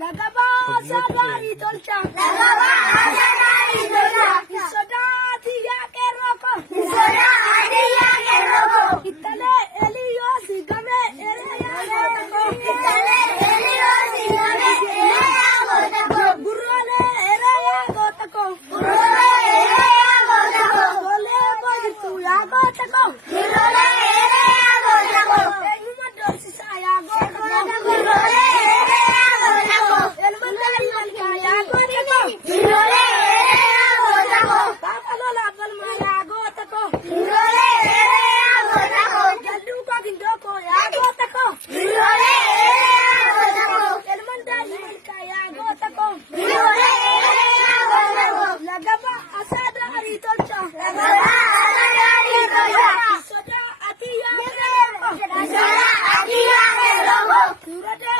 Lagaba sadari tolcha. Lagaba sadari tolcha. Isoda diya ke roko. Isoda diya ke roko. Itale Elio sigame ereya gotako. Itale Elio sigame ereya gotako. Burale ereya gotako. Burale ereya gotako. Dole bojitu ya gotako. Dole ereya gotako. Enguma dosi saya gotako. Dole ereya gotako. Elmandari malka ya gotako. Dole ereya gotako. Papa lola balma ya gotako. Dole ereya gotako. Jallu ko gindoko ya gotako. Dole ereya gotako. Elmandari malka ya gotako. Dole ereya gotako. Lagaba asada ari tolcha. Lagaba asada ari tolcha. Soda atiya ke roko. Soda atiya ke roko. Surate